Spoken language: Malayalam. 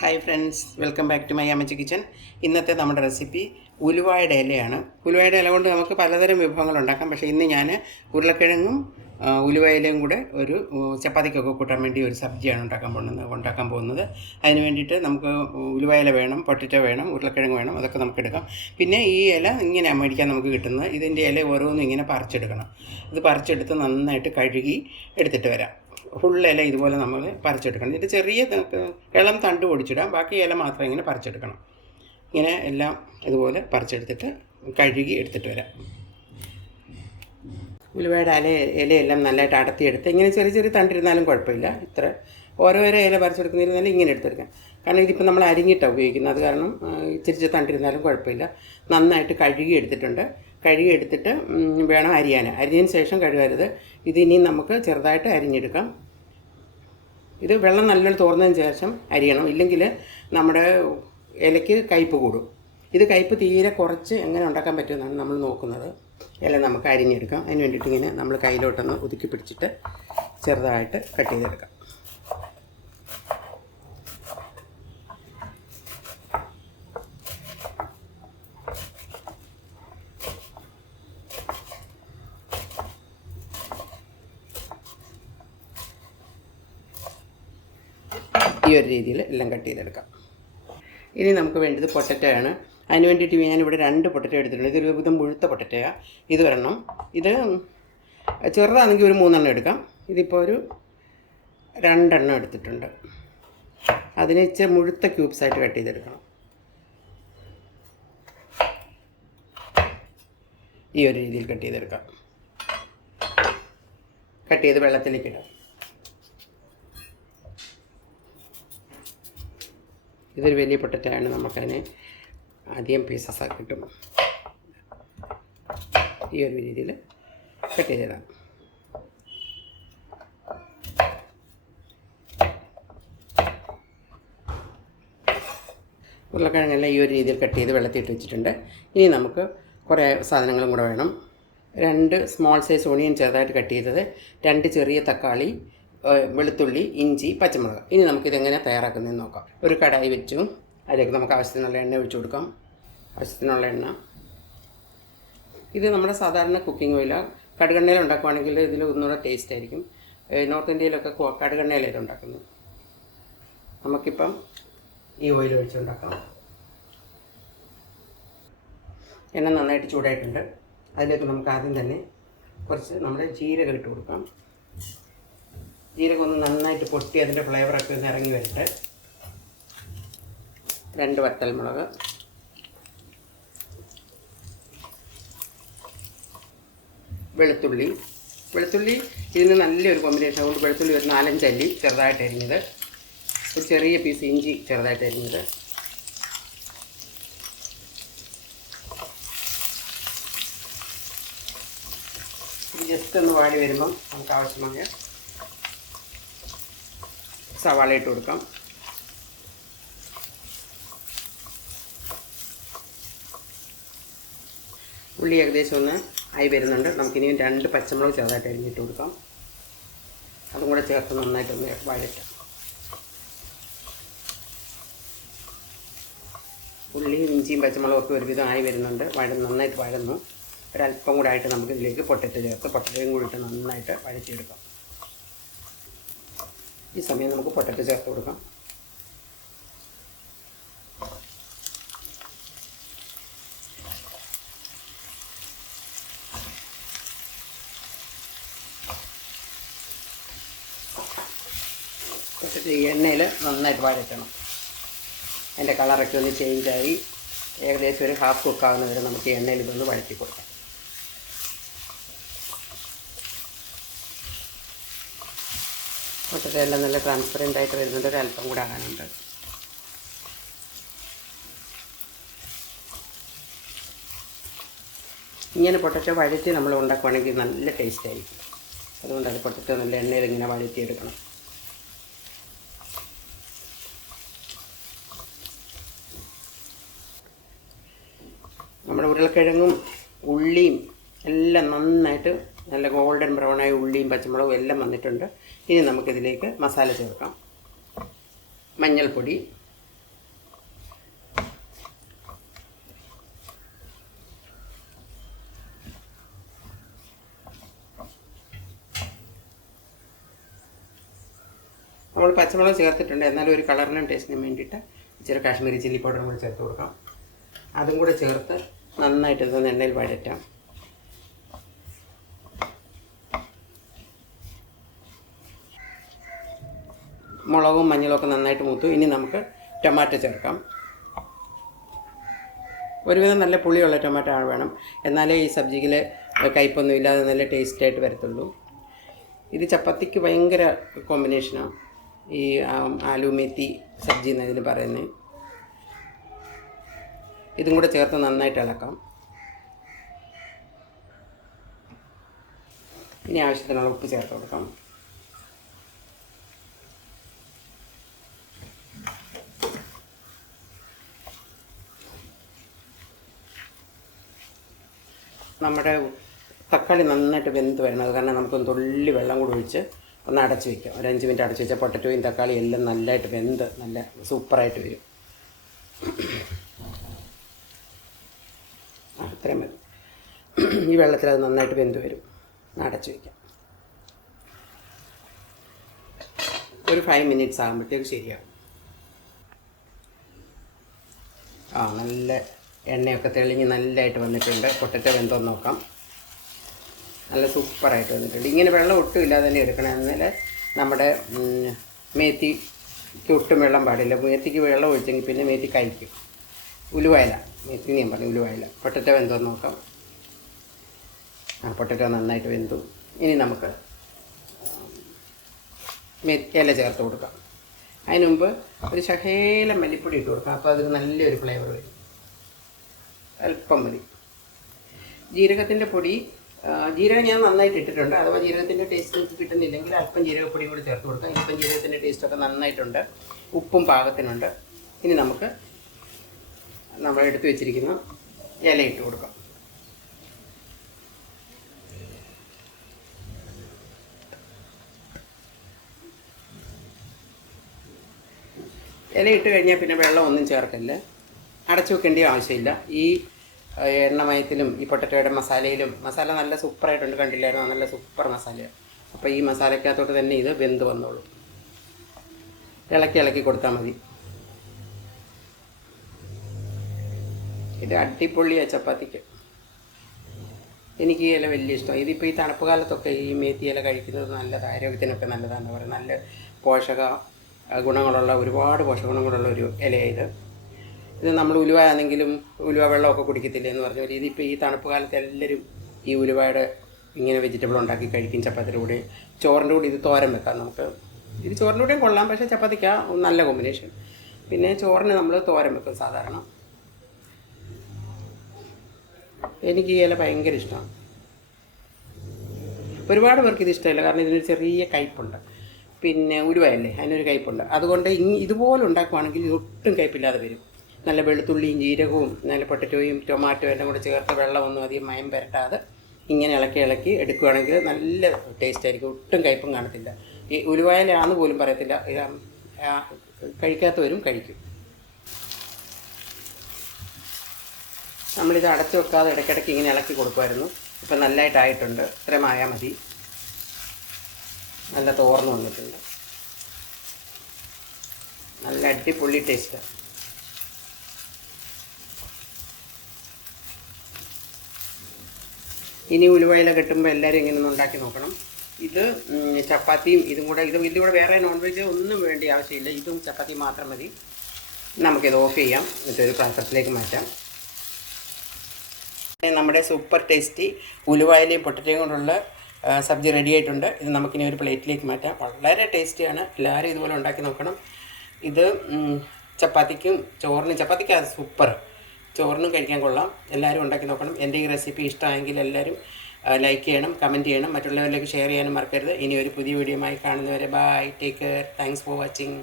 Hi friends welcome back to my Ammachi kitchen ഇന്നത്തെ നമ്മുടെ റെസിപ്പി ഉലുവായുടെ ഇലയാണ്. ഉലുവായുടെ ഇല കൊണ്ട് നമുക്ക് പലതരം വിഭവങ്ങൾ ഉണ്ടാക്കാം. പക്ഷേ ഇന്ന് ഞാൻ ഉരുളക്കിഴങ്ങും ഉലുവായിലയും കൂടെ ഒരു ചപ്പാത്തിക്കൊക്കെ കൂട്ടാൻ വേണ്ടി ഒരു സബ്ജിയാണ് ഉണ്ടാക്കാൻ പോകുന്നത് ഉണ്ടാക്കാൻ പോകുന്നത്. അതിന് വേണ്ടിയിട്ട് നമുക്ക് ഉലുവായില വേണം പൊട്ടറ്റോ വേണം ഉരുളക്കിഴങ്ങ് വേണം അതൊക്കെ നമുക്ക് എടുക്കാം. പിന്നെ ഈ ഇല ഇങ്ങനെ മേടിക്കാൻ നമുക്ക് കിട്ടുന്നത് ഇതിന്റെ ഇല ഓരോന്നും ഇങ്ങനെ പറിച്ചെടുക്കണം. ഇത് പറിച്ചെടുത്ത് നന്നായിട്ട് കഴുകി എടുത്തിട്ട് വരാം. ഫുൾ ഇല ഇതുപോലെ നമ്മൾ പറിച്ചെടുക്കണം. എന്നിട്ട് ചെറിയ ഇളം തണ്ട് പൊടിച്ചിടാം. ബാക്കി ഇല മാത്രം ഇങ്ങനെ പറിച്ചെടുക്കണം. ഇങ്ങനെ എല്ലാം ഇതുപോലെ പറിച്ചെടുത്തിട്ട് കഴുകി എടുത്തിട്ട് വരാം. ഉലുവയുടെ ഇല ഇലയെല്ലാം നല്ലതായിട്ട് അടത്തിയെടുത്ത് ഇങ്ങനെ ചെറിയ ചെറിയ തണ്ടിരുന്നാലും കുഴപ്പമില്ല. ഇത്ര ഓരോ ഇല പറിച്ചെടുക്കുന്നതിന് തന്നെ ഇങ്ങനെ എടുത്തെടുക്കാം. കാരണം ഇതിപ്പോൾ നമ്മൾ അരിഞ്ഞിട്ടാണ് ഉപയോഗിക്കുന്നത്. അത് കാരണം ഇച്ചിരി തണ്ടിരുന്നാലും കുഴപ്പമില്ല. നന്നായിട്ട് കഴുകി എടുത്തിട്ടുണ്ട്. കഴുകി എടുത്തിട്ട് വേണം അരിയാൻ. അരിഞ്ഞതിന് ശേഷം കഴുകരുത്. ഇതിനി നമുക്ക് ചെറുതായിട്ട് അരിഞ്ഞെടുക്കാം. ഇത് വെള്ളം നല്ലോണം തോർന്നതിന് ശേഷം അരിയണം. ഇല്ലെങ്കിൽ നമ്മുടെ ഇലയ്ക്ക് കയ്പ്പ് കൂടും. ഇത് കയ്പ്പ് തീരെ കുറച്ച് എങ്ങനെ ഉണ്ടാക്കാൻ പറ്റുമെന്നാണ് നമ്മൾ നോക്കുന്നത്. ഇല നമുക്ക് അരിഞ്ഞെടുക്കാം. അതിന് വേണ്ടിയിട്ട് ഇങ്ങനെ നമ്മൾ കയ്യിലോട്ടൊന്ന് ഒതുക്കി പിടിച്ചിട്ട് ചെറുതായിട്ട് കട്ട് ചെയ്തെടുക്കാം. ഈ ഒരു രീതിയിൽ എല്ലാം കട്ട് ചെയ്തെടുക്കാം. ഇനി നമുക്ക് വേണ്ടത് പൊട്ടറ്റയാണ്. അതിന് വേണ്ടിയിട്ട് ഇവിടെ രണ്ട് പൊട്ടറ്റ എടുത്തിട്ടുണ്ട്. ഇതൊരു വിധം മുഴുത്ത പൊട്ടറ്റയാണ് ഇത് വരണം. ഇത് ചെറുതാണെങ്കിൽ ഒരു മൂന്നെണ്ണം എടുക്കാം. ഇതിപ്പോൾ ഒരു രണ്ടെണ്ണം എടുത്തിട്ടുണ്ട്. അതിനെ ഇച്ചിരി മുഴുത്ത ക്യൂബ്സായിട്ട് കട്ട് ചെയ്തെടുക്കണം. ഈ ഒരു രീതിയിൽ കട്ട് ചെയ്തെടുക്കാം. കട്ട് ചെയ്ത് വെള്ളത്തിലേക്ക് ഇടാം. ഇതൊരു വലിയ പൊട്ടറ്റയാണ്. നമുക്കതിന് അധികം പീസസ് കിട്ടും ഈ ഒരു രീതിയിൽ കട്ട് ചെയ്തിടാം ഉരുളക്കിഴങ്ങെല്ലാം ഈ ഒരു രീതിയിൽ കട്ട് ചെയ്ത് വെള്ളത്തിയിട്ട് വെച്ചിട്ടുണ്ട്. ഇനി നമുക്ക് കുറേ സാധനങ്ങളും കൂടെ വേണം. രണ്ട് സ്മോൾ സൈസ് ഓണിയൻ ചെറുതായിട്ട് കട്ട് ചെയ്തത്. രണ്ട് ചെറിയ തക്കാളി വെളുത്തുള്ളി ഇഞ്ചി പച്ചമുളക്. ഇനി നമുക്കിതെങ്ങനെ തയ്യാറാക്കുന്നതെന്ന് നോക്കാം. ഒരു കടായി വെച്ചു. അതിലേക്ക് നമുക്ക് ആവശ്യത്തിനുള്ള എണ്ണ ഒഴിച്ചു കൊടുക്കാം. ആവശ്യത്തിനുള്ള എണ്ണ. ഇത് നമ്മുടെ സാധാരണ കുക്കിംഗ് ഓയിലാണ് കടുകെണ്ണയിൽ ഉണ്ടാക്കുവാണെങ്കിൽ ഇതിൽ ഒന്നുകൂടെ ടേസ്റ്റ് ആയിരിക്കും. നോർത്ത് ഇന്ത്യയിലൊക്കെ കു- കടുകെണ്ണയിലാണ് ഉണ്ടാക്കുന്നത് നമുക്കിപ്പം ഈ ഓയിൽ ഒഴിച്ചുണ്ടാക്കാം എണ്ണ നന്നായിട്ട് ചൂടായിട്ടുണ്ട്. അതിലേക്ക് നമുക്ക് ആദ്യം തന്നെ കുറച്ച് നമ്മുടെ ജീരകം ഇട്ട് കൊടുക്കാം. ജീരകം ഒന്ന് നന്നായിട്ട് പൊട്ടി അതിന്റെ ഫ്ലേവറൊക്കെ ഒന്ന് ഇറങ്ങി വരട്ടെ. രണ്ട് വറ്റൽമുളക്. വെളുത്തുള്ളി. വെളുത്തുള്ളി ഇതിന് നല്ലൊരു കോമ്പിനേഷൻ അതുകൊണ്ട് വെളുത്തുള്ളി ഒരു നാലഞ്ചല്ലി ചെറുതായിട്ട് അരിഞ്ഞത്. ഒരു ചെറിയ പീസ് ഇഞ്ചി ചെറുതായിട്ട് അരിഞ്ഞത്. ജസ്റ്റ് ഒന്ന് വാടി വരുമ്പം നമുക്ക് ആവശ്യമായ സവാള ഇട്ട് കൊടുക്കാം. ഉള്ളി ഏകദേശം ഒന്ന് ആയി വരുന്നുണ്ട്. നമുക്കിനി രണ്ട് പച്ചമുളക് ചെറുതായിട്ട് അരിഞ്ഞിട്ട് കൊടുക്കാം. അതും കൂടെ ചേർത്ത് നന്നായിട്ടൊന്ന് വഴറ്റാം. ഉള്ളിയും ഇഞ്ചിയും പച്ചമുളകും ഒക്കെ ഒരുവിധം ആയി വരുന്നുണ്ട്. വഴ നന്നായിട്ട് വഴന്നു. ഒരല്പം കൂടെ ആയിട്ട് നമുക്ക് ഇതിലേക്ക് പൊട്ടറ്റോ ചേർത്ത് പൊട്ടറ്റയും കൂടി ഇട്ട് നന്നായിട്ട് വഴറ്റിയെടുക്കാം. ഈ സമയം നമുക്ക് പൊട്ടറ്റോ ചേർത്ത് കൊടുക്കാം. പൊട്ടറ്റോ ഈ എണ്ണയിൽ നന്നായിട്ട് വഴറ്റണം. അതിന്റെ കളറൊക്കെ ഒന്ന് ചേഞ്ചായി ഏകദേശം ഒരു ഹാഫ് കുക്കാകുന്നവരെ നമുക്ക് എണ്ണയിൽ ഇതൊന്ന് വഴറ്റി കൊടുക്കാം. എല്ലാം നല്ല ട്രാൻസ്പെറന്റ് ആയിട്ട് വരുന്നുണ്ട്. ഒരു അല്പം കൂടെ ആകാനുണ്ട്. ഇങ്ങനെ പൊട്ടറ്റോ വഴറ്റി നമ്മൾ ഉണ്ടാക്കുവാണെങ്കിൽ നല്ല ടേസ്റ്റ് ആയിരിക്കും. അതുകൊണ്ട് അത് പൊട്ടറ്റോ നല്ല എണ്ണയിൽ ഇങ്ങനെ വഴറ്റിയെടുക്കണം. നല്ല ഗോൾഡൻ ബ്രൗണായി ഉള്ളിയും പച്ചമുളകും എല്ലാം വന്നിട്ടുണ്ട്. ഇനി നമുക്കിതിലേക്ക് മസാല ചേർക്കാം. മഞ്ഞൾപ്പൊടി. നമ്മൾ പച്ചമുളക് ചേർത്തിട്ടുണ്ട്. എന്നാലും ഒരു കളറിനും ടേസ്റ്റിനും വേണ്ടിയിട്ട് ഇച്ചിരി കാശ്മീരി ചില്ലി പൗഡറും കൂടി ചേർത്ത് കൊടുക്കാം. അതും കൂടെ ചേർത്ത് നന്നായിട്ട് ഇത് എണ്ണയിൽ വഴറ്റാം. മുളകും മഞ്ഞളൊക്കെ നന്നായിട്ട് മൂത്തു. ഇനി നമുക്ക് ടൊമാറ്റോ ചേർക്കാം. ഒരുവിധം നല്ല പുളിയുള്ള ടൊമാറ്റോ ആണ് വേണം. എന്നാലേ ഈ സബ്ജിയിൽ കയ്പൊന്നും ഇല്ലാതെ നല്ല ടേസ്റ്റായിട്ട് വരത്തുള്ളൂ. ഇത് ചപ്പാത്തിക്ക് ഭയങ്കര കോമ്പിനേഷനാണ് ഈ ആലു മേത്തി സബ്ജി എന്നതിൽ പറയുന്നത് ഇതും കൂടെ ചേർത്ത് നന്നായിട്ട് ഇളക്കാം. ഇനി ആവശ്യത്തിനുള്ള ഉപ്പ് ചേർത്ത് കൊടുക്കാം. നമ്മുടെ തക്കാളി നന്നായിട്ട് വെന്ത് വരണം. അത് കാരണം നമുക്കൊന്ന് തുള്ളി വെള്ളം കൂടി ഒഴിച്ച് ഒന്ന് അടച്ച് വയ്ക്കാം ഒരു അഞ്ച് മിനിറ്റ് അടച്ച് വെച്ചാൽ പൊട്ടറ്റോയും തക്കാളി എല്ലാം നല്ലതായിട്ട് വെന്ത് നല്ല സൂപ്പറായിട്ട് വരും. അത്രയും മതി. ഈ വെള്ളത്തിൽ അത് നന്നായിട്ട് വെന്ത് വരും. അടച്ച് വയ്ക്കാം ഒരു ഫൈവ് മിനിറ്റ്സ് ആകുമ്പോഴത്തേക്ക് ശരിയാകും. ആ നല്ല എണ്ണയൊക്കെ തെളിഞ്ഞ് നല്ലതായിട്ട് വന്നിട്ടുണ്ട്. പൊട്ടറ്റ വെന്തോന്ന് നോക്കാം. നല്ല സൂപ്പറായിട്ട് വന്നിട്ടുണ്ട്. ഇങ്ങനെ വെള്ളം ഒട്ടും ഇല്ലാതെ തന്നെ എടുക്കണം. നമ്മുടെ മേത്തിക്ക് ഒട്ടും വെള്ളം പാടില്ല. മേത്തിക്ക് വെള്ളം ഒഴിച്ചെങ്കിൽ പിന്നെ മേത്തി കഴിക്കും. ഉലുവായില. മേത്തി ഞാൻ പറഞ്ഞു ഉലുവായില. പൊട്ടറ്റ വെന്തോന്ന് നോക്കാം. ആ പൊട്ടറ്റ നന്നായിട്ട് വെന്തു. ഇനി നമുക്ക് ഇല ചേർത്ത് കൊടുക്കാം. അതിന് മുമ്പ് ഒരു ശഹേല മല്ലിപ്പൊടി ഇട്ട് കൊടുക്കാം. അപ്പോൾ അതിന് നല്ലൊരു ഫ്ലേവർ വരും. അല്പം മതി. ജീരകത്തിന്റെ പൊടി ജീരകം ഞാൻ നന്നായിട്ട് ഇട്ടിട്ടുണ്ട്. അഥവാ ജീരകത്തിന്റെ ടേസ്റ്റ് നിങ്ങൾക്ക് കിട്ടുന്നില്ലെങ്കിൽ അല്പം ജീരകപ്പൊടി കൂടി ചേർത്ത് കൊടുക്കാം. ഇപ്പം ജീരകത്തിന്റെ ടേസ്റ്റൊക്കെ നന്നായിട്ടുണ്ട്. ഉപ്പും പാകത്തിനുണ്ട്. ഇനി നമുക്ക് നമ്മൾ എടുത്തു വെച്ചിരിക്കുന്ന ഇല ഇട്ട് കൊടുക്കാം. ഇല ഇട്ട് കഴിഞ്ഞാൽ പിന്നെ വെള്ളം ഒന്നും ചേർക്കല്ല? അടച്ചു വെക്കേണ്ട ആവശ്യമില്ല. ഈ എണ്ണമയത്തിലും ഈ പൊട്ടറ്റോയുടെ മസാലയിലും മസാല നല്ല സൂപ്പറായിട്ടുണ്ട് കണ്ടില്ലായിരുന്നു? നല്ല സൂപ്പർ മസാലയാണ് അപ്പോൾ ഈ മസാലക്കകത്തോട്ട് തന്നെ ഇത് വെന്ത് വന്നോളും. ഇളക്കി ഇളക്കി കൊടുത്താൽ മതി. ഇത് അടിപൊളിയാ ചപ്പാത്തിക്ക്. എനിക്ക് ഈ ഇല വലിയ ഇഷ്ടമാണ് ഇതിപ്പോൾ ഈ തണുപ്പ് കാലത്തൊക്കെ ഈ മേത്തി ഇല കഴിക്കുന്നത് നല്ലത്. ആരോഗ്യത്തിനൊക്കെ നല്ലതാണെന്ന് പറയും നല്ല പോഷക ഗുണങ്ങളുള്ള ഒരുപാട് പോഷക ഗുണങ്ങളുള്ള ഒരു ഇലയാണ് ഇത്. ഇത് നമ്മൾ ഉലുവ ആണെങ്കിലും ഉലുവ വെള്ളമൊക്കെ കുടിക്കത്തില്ലേ എന്ന് പറഞ്ഞ പോലെ ഇതിപ്പോൾ ഈ തണുപ്പ് കാലത്ത് എല്ലാവരും ഈ ഉലുവയുടെ ഇങ്ങനെ വെജിറ്റബിൾ ഉണ്ടാക്കി കഴിക്കും ചപ്പാത്തിയുടെ കൂടെ. ചോറിന്റെ കൂടെ ഇത് തോരൻ വെക്കാം നമുക്ക്. ഇത് ചോറിന്റെ കൂടെയും കൊള്ളാം പക്ഷേ ചപ്പാത്തിക്കാ നല്ല കോമ്പിനേഷൻ പിന്നെ ചോറിന് നമ്മൾ തോരൻ വെക്കും സാധാരണ. എനിക്ക് ഈ ഇല ഭയങ്കര ഇഷ്ടമാണ്. ഒരുപാട് പേർക്ക് ഇത് ഇഷ്ടമില്ല കാരണം ഇതിനൊരു ചെറിയ കയ്പുണ്ട്. പിന്നെ ഉരുവയല്ലേ അതിനൊരു കയ്പുണ്ട്. അതുകൊണ്ട് ഇനി ഇതുപോലെ ഉണ്ടാക്കുവാണെങ്കിൽ ഒട്ടും കയ്പില്ലാതെ വരും. നല്ല വെളുത്തുള്ളിയും ജീരകവും നല്ല പൊട്ടറ്റോയും ടൊമാറ്റോ എല്ലാം കൂടെ ചേർത്ത് വെള്ളമൊന്നും അധികം മയം പുരട്ടാതെ ഇങ്ങനെ ഇളക്കി ഇളക്കി എടുക്കുകയാണെങ്കിൽ നല്ല ടേസ്റ്റ് ആയിരിക്കും. ഒട്ടും കയ്പും കാണത്തില്ല. ഈ ഉരുവായാലാന്ന് പോലും പറയത്തില്ല. കഴിക്കാത്തവരും കഴിക്കും. നമ്മളിത് അടച്ചു വെക്കാതെ ഇടയ്ക്കിടയ്ക്ക് ഇങ്ങനെ ഇളക്കി കൊടുക്കുമായിരുന്നു. ഇപ്പം നല്ലതായിട്ടായിട്ടുണ്ട് ഇത്രയും ആയാൽ മതി. നല്ല തോർന്നു വന്നിട്ടുണ്ട്. നല്ല അടിപൊളി ടേസ്റ്റ് ഇനി ഉലുവയില കിട്ടുമ്പോൾ എല്ലാവരും ഇങ്ങനെ ഒന്ന് ഉണ്ടാക്കി നോക്കണം. ഇത് ചപ്പാത്തിയും ഇതും കൂടെ ഇതും ഇതും കൂടെ വേറെ നോൺ വെജ് ഒന്നും വേണ്ട ആവശ്യമില്ല. ഇതും ചപ്പാത്തി മാത്രം മതി. നമുക്കിത് ഓഫ് ചെയ്യാം. ഒരു പാത്രത്തിലേക്ക് മാറ്റാം. നമ്മുടെ സൂപ്പർ ടേസ്റ്റി ഉലുവായിലയും പൊട്ടറ്റയും കൊണ്ടുള്ള സബ്ജി റെഡി ആയിട്ടുണ്ട്. ഇത് നമുക്കിനി ഒരു പ്ലേറ്റിലേക്ക് മാറ്റാം. വളരെ ടേസ്റ്റിയാണ് എല്ലാവരും ഇതുപോലെ ഉണ്ടാക്കി നോക്കണം. ഇത് ചപ്പാത്തിക്കും ചോറിനും ചപ്പാത്തിക്ക് സൂപ്പർ ചോറിനും കഴിക്കാൻ കൊള്ളാം. എല്ലാവരും ഉണ്ടാക്കി നോക്കണം. എന്റെ ഈ റെസിപ്പി ഇഷ്ടമായെങ്കിൽ എല്ലാവരും ലൈക്ക് ചെയ്യണം കമന്റ് ചെയ്യണം. മറ്റുള്ളവരിലേക്ക് ഷെയർ ചെയ്യാനും മറക്കരുത്. ഇനി ഒരു പുതിയ വീഡിയോ വീഡിയോയുമായി കാണുന്നവരെ bye take care thanks for watching